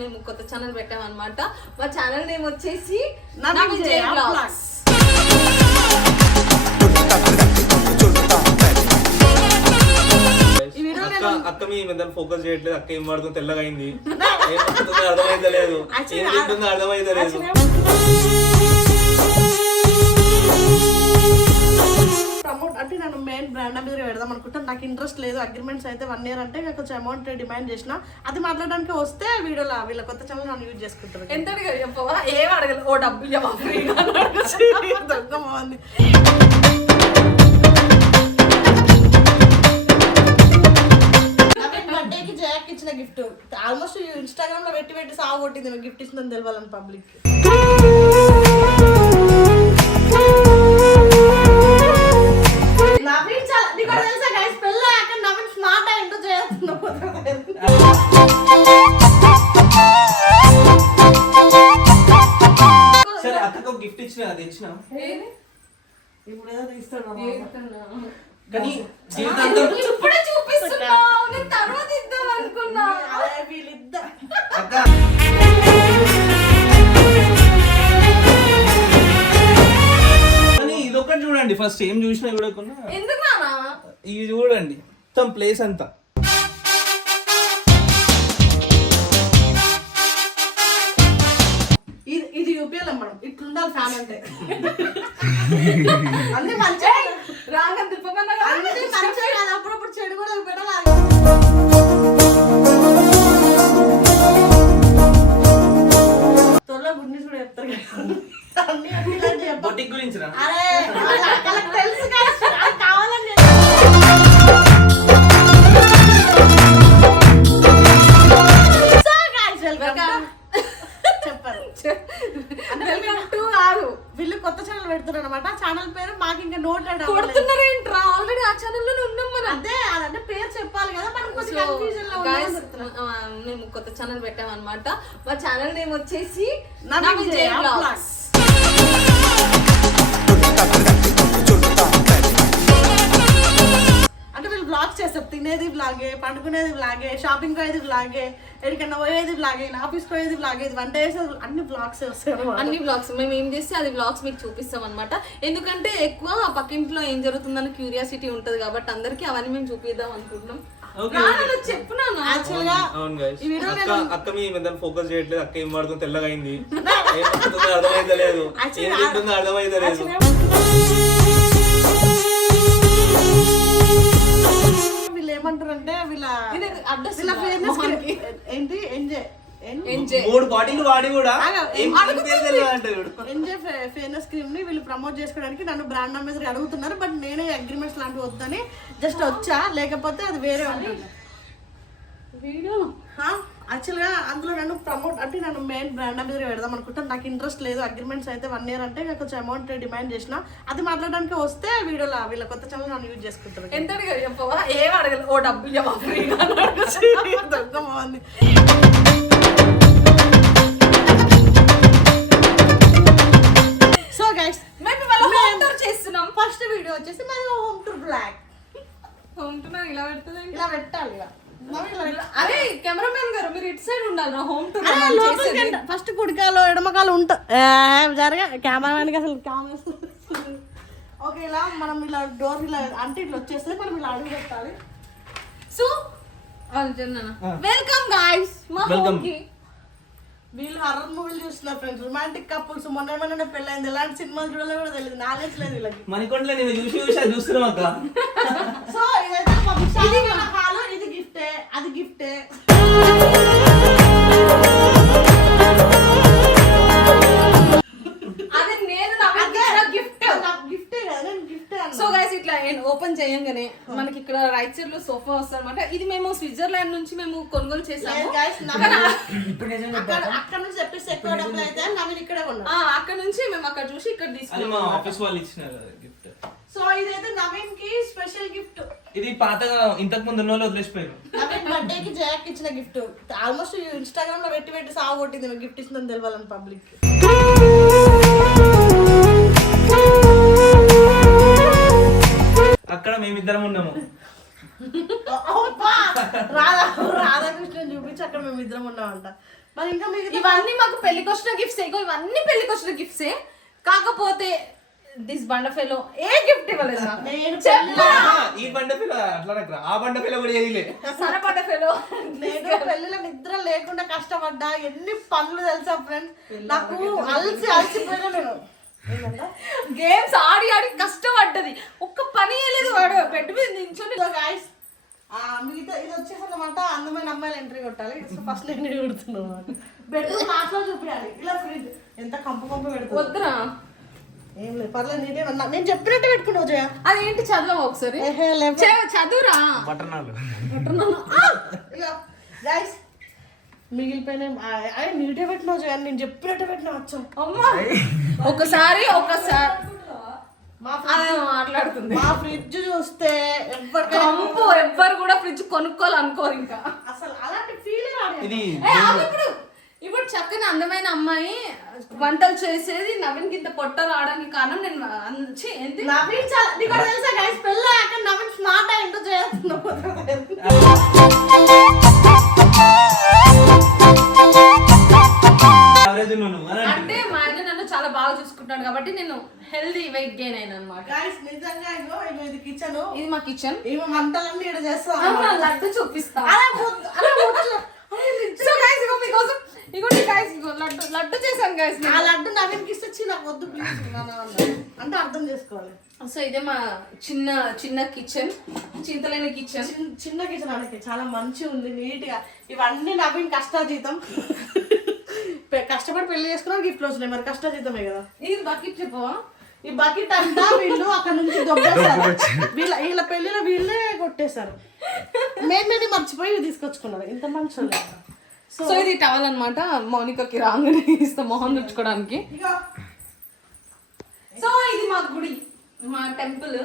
మేము కొత్త ఛానల్ పెట్టామన్నమాట. మా ఛానల్ నేమ్ వచ్చేసి అక్క మీ మీద ఫోకస్ చేయట్లేదు. అక్క ఏం పడుతుంది తెల్లగా అయింది, ఏం పడుతుందో అర్థమైతలేదు, ఏం తింటుందో అర్థమైతలేదు. ప్రమోట్ అంటే నేను మెయిన్ బ్రాండ్ మీద పెడదాం అనుకుంటాను. నాకు ఇంట్రెస్ట్ లేదు. అగ్రిమెంట్స్ అయితే 1 year అంటే కొంచెం అమౌంట్ డిమాండ్ చేసిన అది మాట్లాడడానికి వస్తే వీడియోలో వీళ్ళ కొత్త ఛానల్ నన్ను యూజ్ చేసుకుంటారు. ఎంత అడిగారు చెప్పవా? ఏం అడగలేదు. ఓ డబ్బులు బాగుంది. బర్త్డేకి జయాక్ ఇచ్చిన గిఫ్ట్ ఆల్మోస్ట్ ఇన్స్టాగ్రామ్ లో పెట్టి సాగు కొట్టింది. నేను గిఫ్ట్ ఇస్తుందని తెలవాలని పబ్లిక్. సరే అక్కకు గిఫ్ట్ ఇచ్చిన అది ఇచ్చిన ఇప్పుడు ఏదో తీస్తాడు కానీ ఇప్పుడే చూపిస్తున్నా, నేను తర్వాత ఇద్దాం అనుకున్నా. వీళ్ళిద్దరు అక్క కానీ ఇదొక్కటి చూడండి ఫస్ట్. ఏం చూసినా చూడకుండా ఎందుకు నానా ఇది చూడండి మొత్తం ప్లేస్ అంతా. ఇది యూపీఎల్ మనం ఇట్లుండాలి ఫ్యాన్ అంటే. అన్ని మంచిగా రాగా తిప్పమన్నా అన్ని మంచిగా కాదు, అప్పుడప్పుడు చెడు కూడా పెట్టాలి. త్వరలో గుడ్ న్యూస్ కూడా చెప్తారు కదా. బొటిక్ గురించి రా. అరే వాళ్ళకి తెలుసు కదా, కావాలని వీళ్ళు కొత్త ఛానల్ పెడుతున్నారు అనమాట. ఛానల్ పేరు మాకు ఇంకా నోట్ కొడుతున్నారేంట్రా? ఆల్రెడీ ఆ ఛానల్ లోనే ఉన్నాం మనం. అదే అదంటే పేరు చెప్పాలి కదా, మనం కొంచెం కన్ఫ్యూజన్ లో మేము కొత్త ఛానల్ పెట్టామన్నమాట. మా ఛానల్ నేమ్ వచ్చేసి అంటే వీళ్ళు బ్లాగ్స్ చేస్తారు. తినేది బ్లాగే, పండుకునేది బ్లాగే, షాపింగ్ పోయేది బ్లాగే, ఎక్కడికన్నా పోయేది బ్లాగే, ఆఫీస్కి పోయేది బ్లాగే, వంట చేసేది అన్ని బ్లాగ్స్ వస్తాయి. అన్ని బ్లాగ్స్ మేము ఏం చేస్తే అది బ్లాగ్స్ మీకు చూపిస్తాం అనమాట. ఎందుకంటే ఎక్కువ పక్కింట్లో ఏం జరుగుతుందని క్యూరియాసిటీ ఉంటది కాబట్టి అందరికి అవన్నీ మేము చూపిద్దాం అనుకుంటున్నాం. చెప్పున్నాను అక్క మీ మీద ఫోకస్ చేయట్లేదు. అక్క ఏం పడుతుంది తెల్లగా అయింది, ఏం పడుతుందో అర్థమైతలేదు, ఏం తింటుందో అర్థమైతలేదు. వీళ్ళు ఏమంటారంటే వీళ్ళ ఏంటి ఎంజాయ్ 3 బాటిల్ వాడి కూడా ఎంజాయ్ ఫేర్నెస్ క్రీమ్ ని వీళ్ళు ప్రమోట్ చేసుకోవడానికి నన్ను బ్రాండ్ అంబాసిడర్ అడుగుతున్నారు. బట్ నేనే అగ్రిమెంట్స్ లాంటివి వద్దని జస్ట్ వచ్చా, లేకపోతే అది వేరే ఉంటుంది. యాక్చువల్ గా అందులో నన్ను ప్రమోట్ అంటే నన్ను మెయిన్ బ్రాండ్ అంబాసిడర్ పెడదాం అనుకుంటాను. నాకు ఇంట్రెస్ట్ లేదు. అగ్రిమెంట్స్ అయితే 1 year అంటే కొంచెం అమౌంట్ డిమాండ్ చేసిన అది మాట్లాడడానికి వస్తే వీడియోలో వీళ్ళ కొత్త ఛానల్ నన్ను యూజ్ చేసుకుంటారు. ఎంత అడిగారు చెప్పవా? ఏం అడగలేదు. ఓ డబ్బులు బాగుంది. సో గైస్ మేము హోమ్ టూర్ చేస్తున్నాం. ఫస్ట్ వీడియో వచ్చేసి మరి హోమ్ టూర్ బ్లాక్. హోమ్ టూర్ ఇలా పెడుతుంది, ఇలా పెట్టాలి. అరే కెమెరామెన్ గారు మీరు ఇటు సైడ్ ఉండాలి. హోమ్ టూర్ ఫస్ట్ కుడికాలు ఎడమకాలు ఉంటా జరగా కెమెరామెన్ కి అసలు ఓకే. ఇలా మనం ఇలా డోర్ ఇలా అంటే ఇట్లా వచ్చేస్తే మనం ఇలా అడుగు పెట్టాలి. సో వెల్కమ్ గాయ్స్ మా హోమ్ కి. వీళ్ళు హర్రర్ మూవీలు చూస్తున్నారు ఫ్రెండ్స్, రొమాంటిక్ కపుల్స్. మొన్న పెళ్ళైంది, ఎలాంటి సినిమాలు చూడాలో కూడా తెలియదు, నాలెడ్జ్ లేదు వీళ్ళకి. మణికొండలో నేను చూసి చూస్తున్నాం అక్క. సో ఇదైతే హాలు, ఇది గిఫ్టే, అది గిఫ్టే. అది నేను గిఫ్టే కదా, నేను గిఫ్టే. సో గైస్ ఇట్లా ఓపెన్ చేయంగానే మనకి ఇక్కడ రైట్ సైడ్ లో సోఫా వస్తుంది అనమాట. ఇది మేము స్విట్జర్లాండ్ నుంచి మేము కొనుగోలు చేసాము. అక్కడ నుంచి చెప్పేసి ఎక్కువ డబ్బులు అయితే నవీన్ ఇక్కడే కొన్నాం. అక్కడ నుంచి మేము అక్కడ చూసి ఇక్కడ తీసుకున్నాం. ఆఫీస్ వాళ్ళు ఇచ్చినారు గిఫ్ట్. సో ఇదైతే నవీన్ కి స్పెషల్ గిఫ్ట్. ఇది పాతగా ఇంతకు ముందు ఉన్న వాళ్ళు వదిలేసిపోయారు. నవీన్ బర్త్డేకి జయాక్ ఇచ్చిన గిఫ్ట్ ఆల్మోస్ట్ ఇన్స్టాగ్రామ్ లో పెట్టి సాగు కొట్టింది. నేను గిఫ్ట్ ఇస్తుందని తెలవాలని పబ్లిక్. అక్కడ మేమిద్దరం ఉన్నాము. రాధాకృష్ణ చూపించి అక్కడ మేము ఇద్దరం ఉన్నామంట. మరి ఇంకా మీకు ఇవన్నీ మాకు పెళ్లికి వచ్చిన గిఫ్ట్స్, ఇవన్నీ పెళ్లికి వచ్చిన గిఫ్ట్సే. కాకపోతే దిస్ బండఫెలో ఏ గిఫ్ట్ ఇవ్వలేదు నాకు. ఈ బండఫెలో అట్లా ఆ బండఫెలో కూడా ఏది లేదు. సన బండఫెలో నేను పెళ్లిలో నిద్ర లేకుండా కష్టపడ్డా, ఎన్ని పనులు తెలుసా ఫ్రెండ్స్, నాకు అలసిపోయినా నేను. గేమ్స్ ఆడి ఆడి కష్టపడ్డది, ఒక్క పని లేదు. వాడు బెడ్ మీద నించొని గాయస్ మిగతా ఇది వచ్చేసి అన్నమాట అందమైన అమ్మాయిలు ఎంట్రీ కొట్టాలి. ఫస్ట్ నేను కొడుతున్నాను అనమాట. బెడ్రూమ్ లాస్ట్ లో చూపించాలి. ఇలా ఫ్రిడ్జ్ ఎంత కంపు పెడుతుంది. వద్దురా ఏం లేదు పర్లేదు, నేను చెప్పినట్టు పెట్టుకున్నావు జయ. అదేంటి చదవా ఒకసారి, చదువురా. గైస్ మిగిలిపోయిన నీటే పెట్టినావు జయ, నేను చెప్పినట్టు పెట్టినా వచ్చాం. అమ్మా ఒకసారి మాట్లాడుతుంది. మా ఫ్రిడ్జ్ చూస్తే ఎవ్వరు కూడా ఫ్రిడ్జ్ కొనుక్కోవాలనుకోరు ఇంకా. అసలు అలాంటి ఫీల్ ఇప్పుడు చక్కని అందమైన అమ్మాయి వంటలు చేసేది నవీన్ కింద పొట్ట రావడానికి కారణం నేను నవీన్ తెలుసా గైస్, పెళ్ళి అక్కడ నవీన్ స్మార్ట్ అయిందో చేస్తున్నా. అంటే మా ఆయన నన్ను చాలా బాగా చూసుకుంటాడు కాబట్టి నేను హెల్దీ వెయిట్ గెయిన్ అయినా అనమాట. నిజంగా ఇది కిచెన్, ఇది మా కిచెన్. ఇవి వంటలన్నీ ఇక్కడ చేస్తాం. లడ్డు చూపిస్తా. లడ్డు చేశాను గైస్. ఆ లడ్డు నవీన్కి ఇస్తే నాకు వద్దు ప్లీజ్ అంటే అర్థం చేసుకోవాలి. సో ఇదే మా చిన్న కిచెన్, చింతలేని కిచెన్. చిన్న కిచెన్ అంటే చాలా మంచిగా ఉంది, నీట్ గా. ఇవన్నీ నవీన్ కష్టాజీతం. కష్టపడి పెళ్లి చేసుకున్నా గిఫ్ట్లు వస్తున్నాయి, మరి కష్టాజీతమే కదా. ఇది బకెట్ చెప్పవా? ఈ బకెట్ అంతా వీళ్ళు అక్కడ నుంచి దొబ్బేస్తారు. వీళ్ళ పెళ్లిలో వీళ్ళే కొట్టేశారు. మేము మర్చిపోయి ఇవి తీసుకొచ్చుకున్నారు. ఇంత మంచి. సో ఇది టవల్ అనమాట, మౌనికకి రాగానే ఇస్తా మొహం రుచుకోవడానికి. సో ఇది మా గుడి, మా టెంపుల్,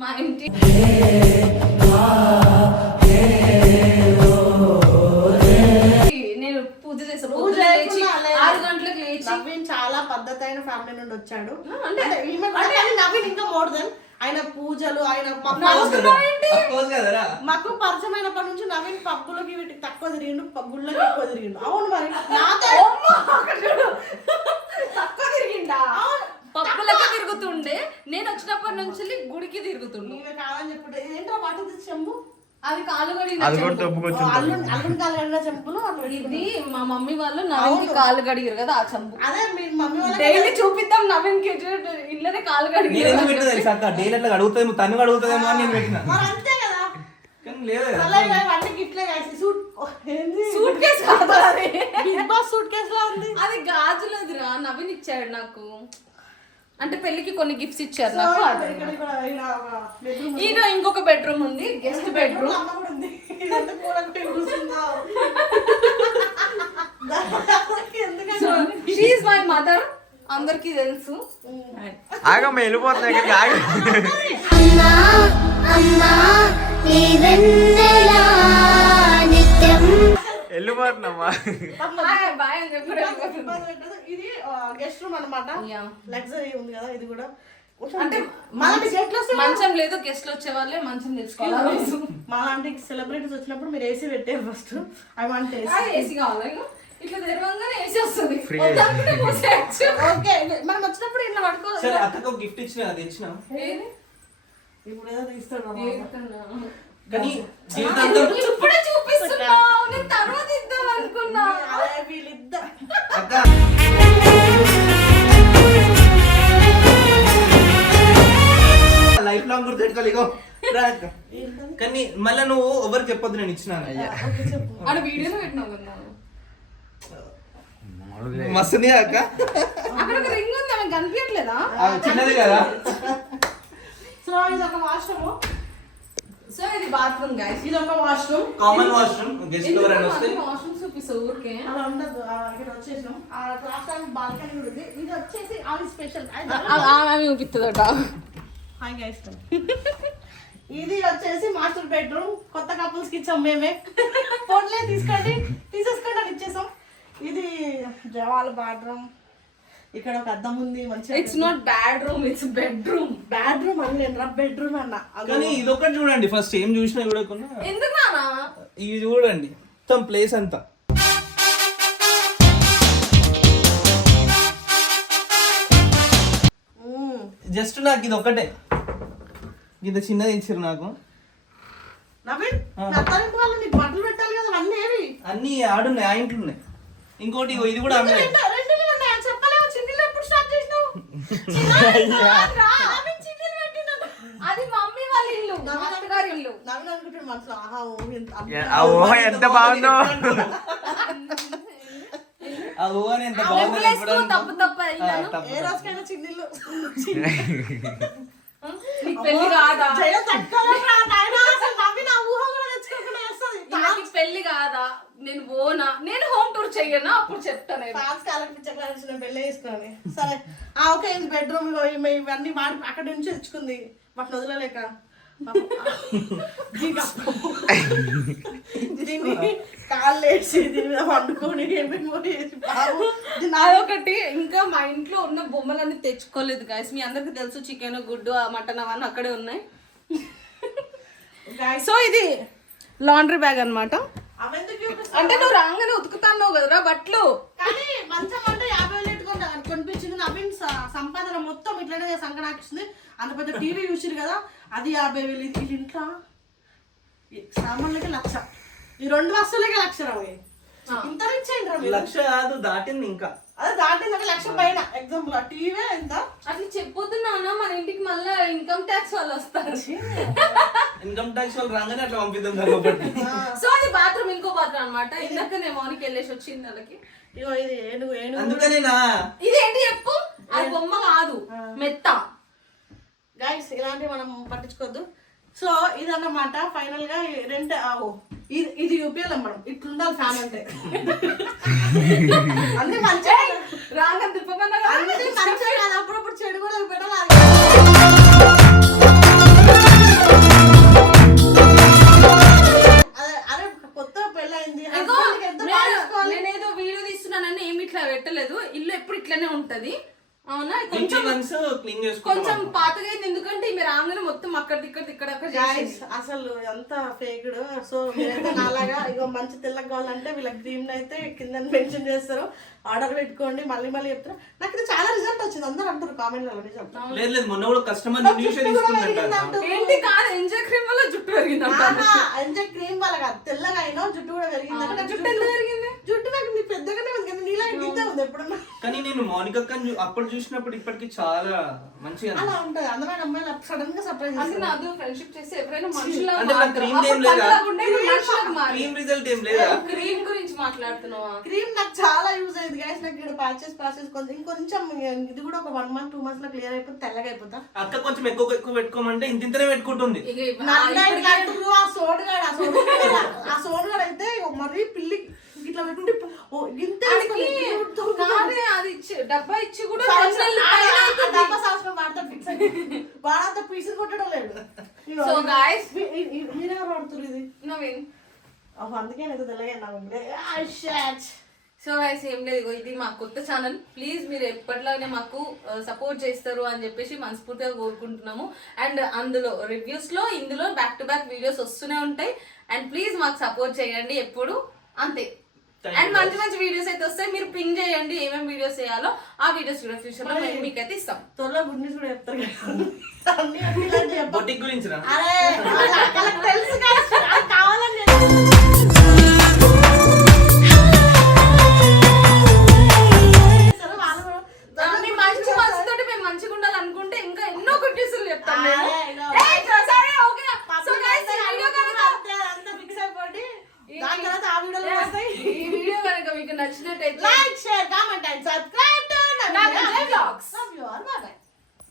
మా ఇంటి. నేను పూజ చేస్తాను. 6 గంటలకు లేచి. నవీన్ చాలా పద్ధతి అయిన ఫ్యామిలీ నుండి వచ్చాడు. అంటే నవీన్ ఇంకా మోర్ దెన్ ఆయన పూజలు, ఆయన మాకు పరిచయం అయినప్పటి నుంచి నవీన్ పబ్బులకి వీటికి తక్కువ తిరిగిండు, గుళ్ళకి ఎక్కువ తిరిగిండు. అవును మరి తక్కువ తిరిగిండా? పబ్బులకి తిరుగుతుండే, నేను వచ్చినప్పటి నుంచి గుడికి తిరుగుతుండే. కాదని చెప్పుంటే ఏంటో వాటి చెంబు, అది కాలు కడిగిన అల్లుని కాలు కడిగిన చెంపులు. ఇది మా మమ్మీ వాళ్ళు నవీన్ కి కాలు కడిగారు కదా, ఆ చెంబు. అదే మీ మమ్మీ వాళ్ళు డైలీ చూపిద్దాం నవీన్ కి ఇళ్ళనే కాలు కడిగి. డైలీ అట్లా అడుగుతాము, తను అడుగుతామో అని నేను పెట్టిన. అంతే కదా. సూట్ కేసు కాదు అది, బిగ్ బాస్ సూట్ కేసు లా ఉంది. అది గాజులదిరా, నవీన్ ఇచ్చాడు నాకు. అంటే పెళ్లికి కొన్ని గిఫ్ట్స్ ఇచ్చారు నాకు. ఈయన ఇంకొక బెడ్రూమ్ ఉంది, guest bedroom. She is my mother, అందరికి తెలుసు. ఆగమ్మ వెళ్ళిపోతున్నా. వెళ్ళిపోతున్నామ్మా. ఇది గెస్ట్ రూమ్ అన్నమాట, లగ్జరీ ఉంది కదా. ఇది కూడా అంటే మంచం లేదు, గెస్ట్లు వచ్చే వాళ్ళే మంచం తెచ్చుకోవాలి. మాలాంటి సెలబ్రిటీస్ వచ్చినప్పుడు మీరు ఏసీ పెట్టారు ఫస్ట్. ఐ వాంట్ ఏసీ కావాలి. ఇట్లా తెరవంగానే ఏసీ వస్తుంది. ఓకే మనం వచ్చినప్పుడు ఇట్లా పడుకో. సరే అక్కకు గిఫ్ట్ ఇచ్చిన, అది ఇచ్చిన. ఇప్పుడు ఏదో తీస్తాడు కానీ ఇప్పుడే చూపిస్తున్నా, నేను తర్వాత ఇద్దాం అనుకున్నా. వీళ్ళిద్దరు లైఫ్ లాంగ్ గుర్తుపెట్టుకోలేగో. కానీ మళ్ళీ నువ్వు ఎవరికి చెప్పొద్దు, నేను ఇచ్చినాను. అక్కడ వీడియోలో పెట్టినావు కదా, మస్తుంది అక్క. అక్కడ ఒక రింగ్ ఉంది, ఆమె కనిపించట్లేదా? చిన్నది కదా. సో ఇది ఒక వాష్రూమ్. సో ఇది బాత్రూమ్ గైస్. ఇది ఒక వాష్రూమ్, కామన్ వాష్రూమ్. గెస్ట్ ఎవరైనా వస్తే వాష్రూమ్ చూపిస్తా ఊరికే. అలా ఉండదు. ఇక్కడ వచ్చేసినాం. బాల్కనీ కూడా ఉంది. ఇది వచ్చేసి ఆల్ స్పెషల్. ఆమె చూపిస్తుందట. Hi guys. ఇది వచ్చేసి మాస్టర్ బెడ్రూమ్. కొత్త కపుల్స్ కి ఇచ్చాం మేమే. ఫోన్లే తీసేసుకోండి అని ఇచ్చేసాం. ఇది జవాల్ బాత్రూమ్. ఇక్కడ ఒక అద్దం ఉంది మంచిగా. It's not bedroom, it's bedroom. Bedroom అని నేను బెడ్రూమ్ అన్న. కానీ ఇది ఒకటి చూడండి ఫస్ట్, ఏం చూసినా చూడకుండా. ఎందుకు నానా ఇవి చూడండి మొత్తం ప్లేస్ అంతా జస్ట్ నాకు ఇది ఒకటే ఇంత చిన్నది ఇచ్చారు నాకు. నవీన్ నా అత్తారింటి వాళ్ళు నీకు బట్టలు పెట్టాలి కదా అన్నీ ఏవి అన్ని ఆడున్నాయి ఆ ఇంట్లో ఉన్నాయి. ఇంకోటి ఇగో ఇది కూడా అమ్మే. రెండు ఉన్నాయి చెప్పలేవు చిన్నీళ్ళు ఎప్పుడు స్టార్ట్ చేసినావు అది మమ్మీ వాళ్ళ ఇల్లు, అత్తగారి ఇల్లు. నవీన్ అనుకుంటాడు మనసులో ఆహా ఊహ ఎంత బాగుందో. ఆ ఊహని ఎంత ఊహలేసుకో, తప్పు తప్పు అయ్యాను. ఏ రోజుకైనా చిన్నీళ్ళు నీకు పెళ్లి కాదా? జయ తక్కువ నవీన్ ఆ ఊహ కూడా తెచ్చుకోకుండా చేస్తుంది నాకు పెళ్లి కాదా? నేను పోనా? నేను హోమ్ టూర్ చెయ్యనా? అప్పుడు చెప్తాను. ఫ్యాన్స్ కాలకి పిచ్చకాల్సిన పెళ్ళి వేసుకొని సరే ఓకే ఇది బెడ్రూమ్ ఇవన్నీ వాడి అక్కడి నుంచి తెచ్చుకుంది వాటిని వదలలేక దీన్ని కాళ్ళు వేసి దీని మీద వండుకొని ఏమేమో చేసి బాబు అదొకటి. ఇంకా మా ఇంట్లో ఉన్న బొమ్మలన్నీ తెచ్చుకోలేదు గాయస్. మీ అందరికి తెలుసు చికెన్, గుడ్డు, మటన్ అవన్నీ అక్కడే ఉన్నాయి. సో ఇది లాండ్రీ బ్యాగ్ అన్నమాట. అవెందుకు చూపిస్తా అంటే నువ్వు రాగానే ఉతుకుతాను కదరా బట్టలు. కానీ మంచం అంటే 50,000 కొనిపించింది నవీన్ సంపాదన మొత్తం ఇట్లనే సంకనాకిస్తుంది. అంత పెద్ద టీవీ చూసిరు కదా అది 50,000. ఇది ఇంట్లో సామాన్లకి 1,00,000. ఈ 2 వస్తువులకి 1,00,000 రవి. ఇంత రిచ్ ఏంటి లక్ష కాదు దాటింది ఇంకా. అదే దాటింది అంటే 1,00,000 పైన. ఎగ్జాంపుల్ ఆ టీవీ ఎంత అట్లా చెప్పొద్దున్నా మన ఇంటికి మళ్ళీ ఇన్కమ్ ట్యాక్స్ వాళ్ళు వస్తారు. ఇన్కమ్ ట్యాక్స్ వాళ్ళు రాగానే అట్లా పంపిద్దాం కాబట్టి. సో అది బాత్రూమ్, ఇంకో బాత్రూమ్ అనమాట. ఇందాక నేను మార్నింగ్ వెళ్ళేసి వచ్చింది వాళ్ళకి. ఇగో ఇది ఏనుగు ఏనుగు అందుకనేనా ఇది ఏంటి చెప్పు? అది బొమ్మ కాదు, మెత్త. గైస్ ఇలాంటివి మనం పట్టించుకోవద్దు. సో ఇదన్నమాట ఫైనల్ గా రెంట్. ఇది యూపీఎల్ మనం ఇట్లుండాలి ఫ్యాన్ అంటే అన్ని మంచిగా రాగా తిప్పమన్నా అన్ని మంచిగా కాదు, అప్పుడప్పుడు చెడు కూడా పెట్టాలి. అరే కొత్త పెళ్ళైంది నేనేదో వీడియో తీస్తున్నానని ఏమి ఇట్లా పెట్టలేదు. ఇల్లు ఎప్పుడు ఇట్లానే ఉంటది. అవునా? కొంచెం క్లీన్ చేసుకో. కొంచెం పాతగా అయింది ఎందుకంటే మీరు రాగానే మొత్తం అక్కడ అసలు ఎంత ఫేక్డ్. సో మీరైతే నాలాగా ఇగో మంచి తెల్లగా కావాలంటే వీళ్ళ క్రీమ్ అయితే కింద మెన్షన్ చేస్తారు, ఆర్డర్ పెట్టుకోండి. మళ్ళీ మళ్ళీ చెప్తారు. నాకు ఇది చాలా రిజల్ట్ వచ్చింది అందరూ అంటారు కామెంట్లలో. నిజం లేదు మొన్న కూడా కస్టమర్ ఏంటి కాదు ఎంజాయ్ క్రీమ్ వల్ల జుట్టు పెరిగింది. ఎంజాయ్ క్రీమ్ వల్ల కాదు తెల్లగా అయినా జుట్టు కూడా పెరిగింది. జుట్టు ఎంత పెరిగింది? జుట్టు నాకు నీ పెద్దగానే ఉంది కానీ నీలా ఇంతే ఉంది ఎప్పుడన్నా. కానీ నేను మౌనిక అప్పుడు చూసినప్పుడు ఇప్పటికి చాలా మంచిగా అలా ఉంటది. అందరూ అమ్మాయిలు సడన్ గా సర్ప్రైజ్ అంటే నాతో ఫ్రెండ్షిప్ చేసి ఎవరైనా మనుషులా క్రీమ్ రిజల్ట్ ఏం లేదా? క్రీమ్ గురించి మాట్లాడుతున్నావా? క్రీమ్ నాకు చాలా యూజ్ అయ్యింది గైస్. నాకు ఇక్కడ ప్యాచెస్ ఇంకొంచెం ఇది కూడా ఒక 1 month 2 months లో క్లియర్ అయిపోతే తెల్లగా అయిపోతా. అక్క కొంచెం ఎక్కువ పెట్టుకోమంటే ఇంతనే పెట్టుకుంటుంది. ఆ సోడుగాడు అయితే మరీ పిల్లి ఇట్లా పెట్టి డబ్బా ఇచ్చి కూడా డబ్బా సంవత్సరం వాడతాడు ఫిక్స్ అయ్యి వాడంతా పీసులు కొట్టడం లేదు. సో గైస్ మీరెవరు వాడుతున్నారు ఇది? నవీన్. అందుకే నేను తెల్లగా. సో గైస్ ఏం లేదు, ఇది మా కొత్త ఛానల్. ప్లీజ్ మీరు ఎప్పటిలానే మాకు సపోర్ట్ చేస్తారు అని చెప్పేసి మనస్ఫూర్తిగా కోరుకుంటున్నాము. అండ్ అందులో రివ్యూస్ లో ఇందులో బ్యాక్ టు బ్యాక్ వీడియోస్ వస్తూనే ఉంటాయి. అండ్ ప్లీజ్ మాకు సపోర్ట్ చేయండి ఎప్పుడు, అంతే. అండ్ మంచి మంచి వీడియోస్ అయితే వస్తాయి. మీరు పింగ్ చేయండి ఏమేమి వీడియోస్ చేయాలో. ఆ వీడియోస్ కూడా ఫ్యూచర్ లో మేము మీకైతే ఇస్తాం. త్వరలో గుడ్ న్యూస్ కూడా చెప్తారు. బొటిక్ గురించి తెలుసు